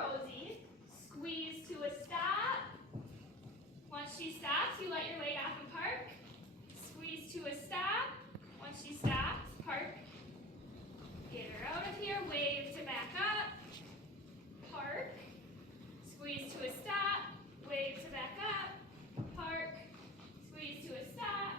Rosie. Squeeze to a stop. Once she stops, you let your leg off and park. Squeeze to a stop. Once she stops, park. Get her out of here. Wave to back up. Park. Squeeze to a stop. Wave to back up. Park. Squeeze to a stop.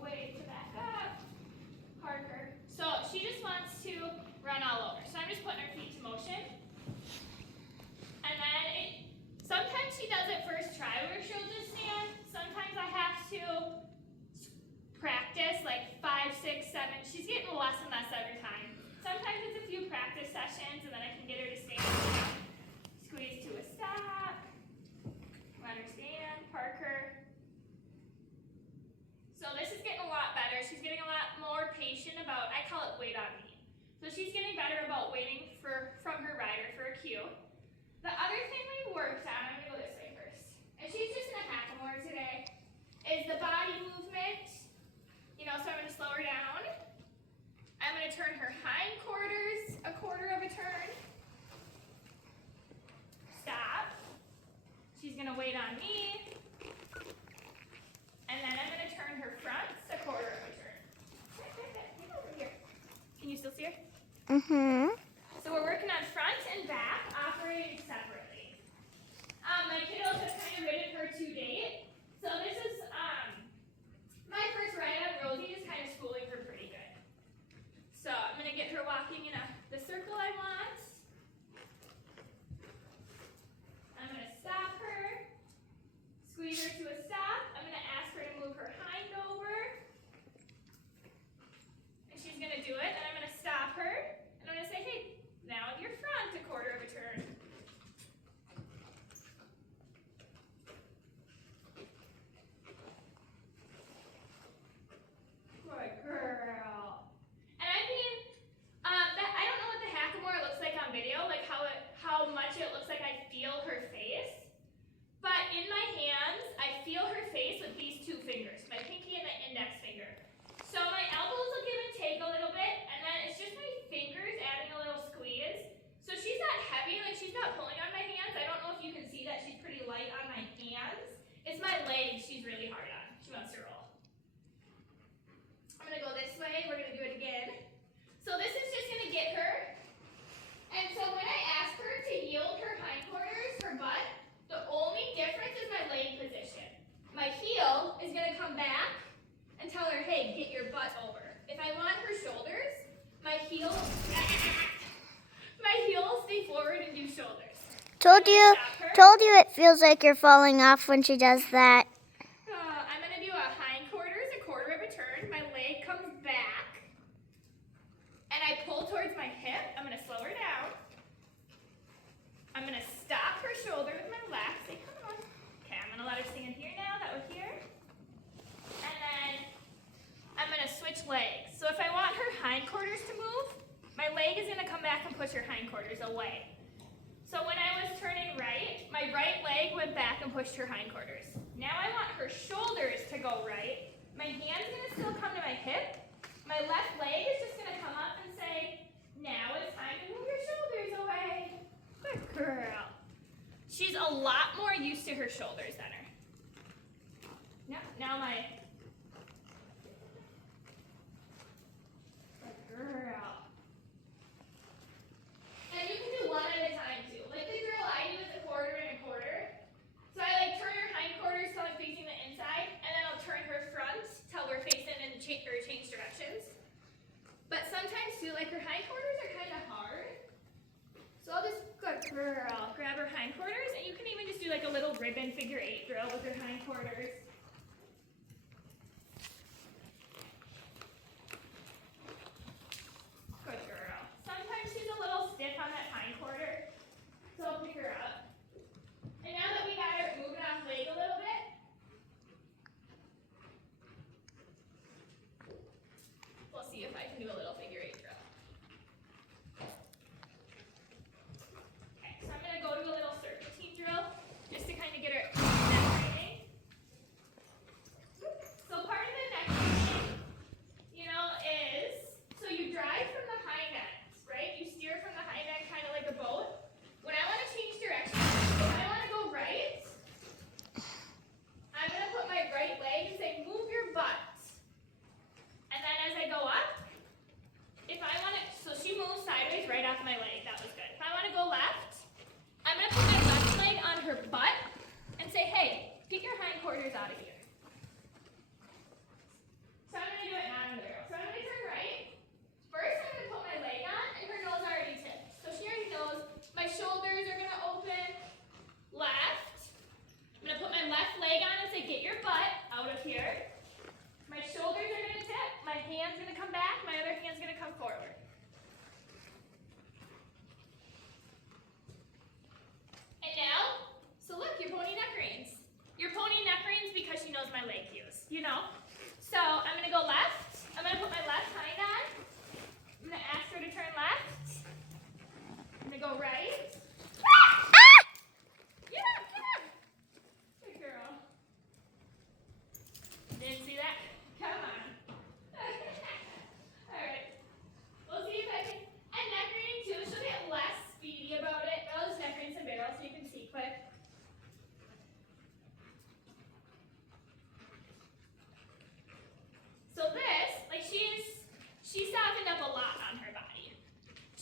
Wave to back up. Park her. So she just wants to run all over. So I'm just putting her feet to motion. And then sometimes she does it first try where she'll just stand. Sometimes I have to practice like 5, 6, 7. She's getting less and less every time. Sometimes it's a few practice sessions and then I can get her to stand. Squeeze to a stop. Let her stand. Park her. So this is getting a lot better. She's getting a lot more patient about, I call it wait on me. So she's getting better about waiting from her rider for a cue. The other thing we worked on, I'm going to go this way first, and she's just in a hackamore today, is the body movement. You know, so I'm going to slow her down. I'm going to turn her hindquarters a quarter of a turn. Stop. She's going to wait on me. And then I'm going to turn her fronts a quarter of a turn. Get over here. Can you still see her? Mm-hmm. So we're working on front and back, operating separately. My kiddos have kind of ridden her to date. So this is my first ride on Rosie is kind of schooling her pretty good. So I'm going to get her walking in the circle I want. I'm going to stop her, squeeze her to a stop. I'm going to ask her to move her hind over. And she's going to do it. And I'm going to stop her. And I'm going to say, hey, now with your front a quarter of a turn. Good girl. And I mean, I don't know what the hackamore looks like on video, like how much it looks like I feel her face. But in my hands, I feel her face with these two fingers, my pinky and my index finger. So my elbows will give and take a little bit, and then it's just my fingers adding a little squeeze. So she's not heavy, like she's not pulling on my hands. I don't know if you can see that she's pretty light on my hands. It's my legs she's really hard on. She wants to roll. I'm gonna go this way, we're gonna do it again. So this is just gonna get her. And so when I ask her to yield her hindquarters, her butt, the only difference is my leg position. My heel is gonna come back and tell her, hey, get your butt over. If I want her shoulders, my heel will stay forward and do shoulders. Told you it feels like you're falling off when she does that. I'm going to do a hindquarters, a quarter of a turn. My leg comes back. And I pull towards my hip. I'm going to slow her down. I'm going to stop her shoulder with my left. Say, come on. Okay, I'm going to let her stand here now, that we're here. And then I'm going to switch legs. So if I want her hindquarters to move, my leg is going to come back and push her hindquarters away. So when I was turning right, my right leg went back and pushed her hindquarters. Now I want her shoulders to go right. My hand's going to still come to my hip. My left leg is just going to come up and say, now it's time to move your shoulders away. Good girl. She's a lot more used to her shoulders than her. Now my... Good girl. And you can do one at a time too. Like the drill I do is a quarter and a quarter. So I like turn her hindquarters till I'm facing the inside, and then I'll turn her front till we're facing and change directions. But sometimes too, like her hindquarters are kind of hard. So I'll just, good girl, grab her hindquarters, and you can even just do like a little ribbon figure 8 drill with her hindquarters. Good girl. Sometimes she's a little stiff on that hindquarter, so I'll pick her up. And now that we got her moving off leg a little bit, we'll see if I can do a little figure 8 drill. Okay, so I'm going to go to a little serpentine drill just to kind of get her activating.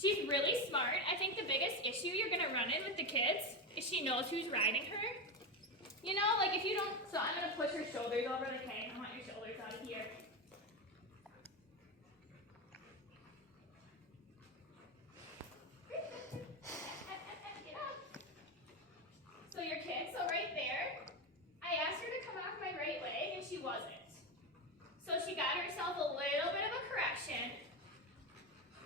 She's really smart. I think the biggest issue you're gonna run in with the kids is she knows who's riding her. You know, like if you don't, so I'm gonna push her shoulders over the cane. I want your shoulders out of here. Get up. So your kid, so right there, I asked her to come off my right leg and she wasn't. So she got herself a little bit of a correction.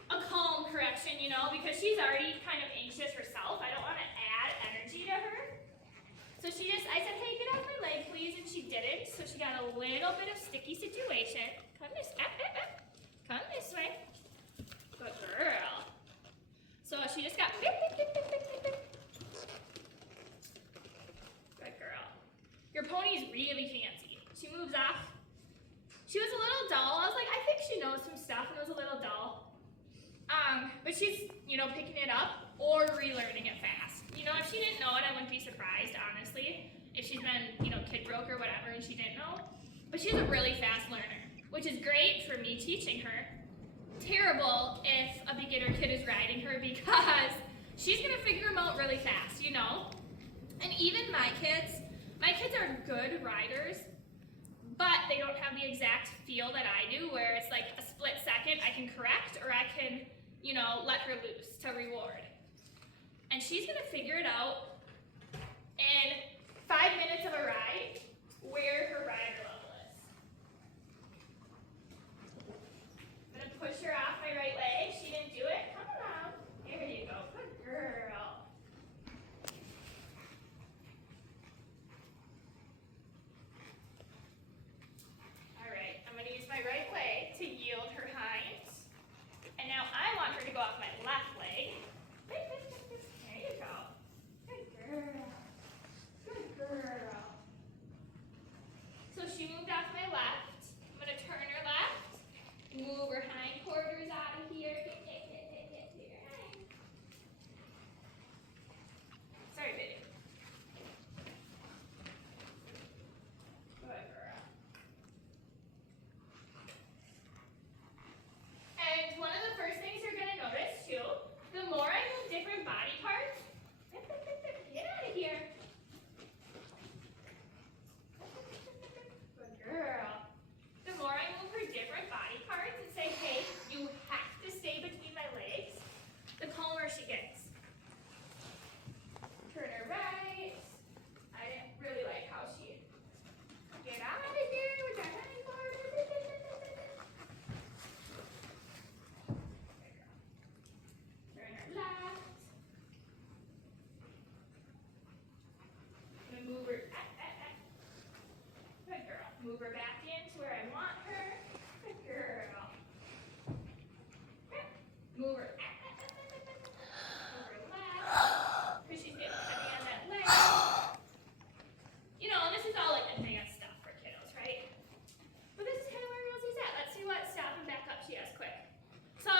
A calm correction, you know, because she's already kind of anxious herself. I don't want to add energy to her. So she just, I said, hey, get off my leg, please, and she didn't. So she got a little bit of sticky situation. Come this, come this way. Good girl. So she just got, good girl. Your pony's really fancy. She moves off. She was a little dull. I was like, I think she knows some stuff, and it was a little dull. But she's, you know, picking it up or relearning it fast. You know, if she didn't know it, I wouldn't be surprised, honestly, if she's been, you know, kid broke or whatever and she didn't know. But she's a really fast learner, which is great for me teaching her. Terrible if a beginner kid is riding her because she's gonna figure them out really fast, you know? And even my kids are good riders, but they don't have the exact feel that I do, where it's like a split second I can correct or I can, you know, let her loose to reward. And she's gonna figure it out in 5 minutes of a ride where her rider level is. I'm gonna push her off my right leg. She didn't do it. Come on. There you go. Good girl. All right, I'm gonna use my right leg to yield her hind. And now I want her to go off my left leg. There you go. Good girl. Good girl. So she moved off my left. I'm going to turn her left. Move her hindquarters out of here. Hit to your hind. Sorry, baby. Good girl. And one of the first things you're going to notice too, the more I move different body parts, get out of here. Good girl. The more I move her different body parts and say, hey, you have to stay between my legs, the calmer she gets. Turn her right. I didn't really like how she, get out of here with your hindquarters. Turn her left. I'm gonna move her. Good girl. Move her back into where I want her. Good girl. Move her. Move her left. Because she's getting heavy on that leg. You know, and this is all like advanced stuff for kiddos, right? But this is kind of where Rosie's at. Let's see what stop and back up she has quick. So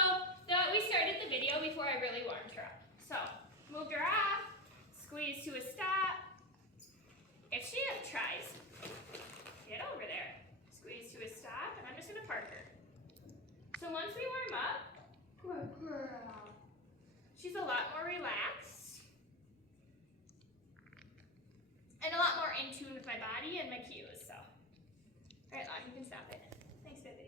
we started the video before I really warmed her up. So moved her off, squeeze to a stop. If she tries, get over there. Squeeze to a stop, and I'm just gonna park her. So once we warm up, good girl. She's a lot more relaxed. And a lot more in tune with my body and my cues, so. All right, Lon, you can stop it.